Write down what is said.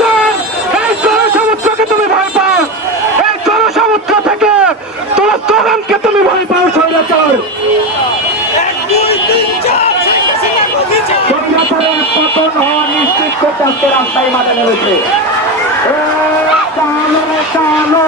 স্বৈরাচার, এই জনসমুদ্রকে তুমি ভয় পাও, এই জনসমুদ্র থেকে তোমার স্লোগানকে তুমি ভয় পাও স্বৈরাচার। স্বৈরাচারের পতন হওয়া নিশ্চিত করতে আজকে রাস্তায় মাঠে নেমেছে। চালো চালো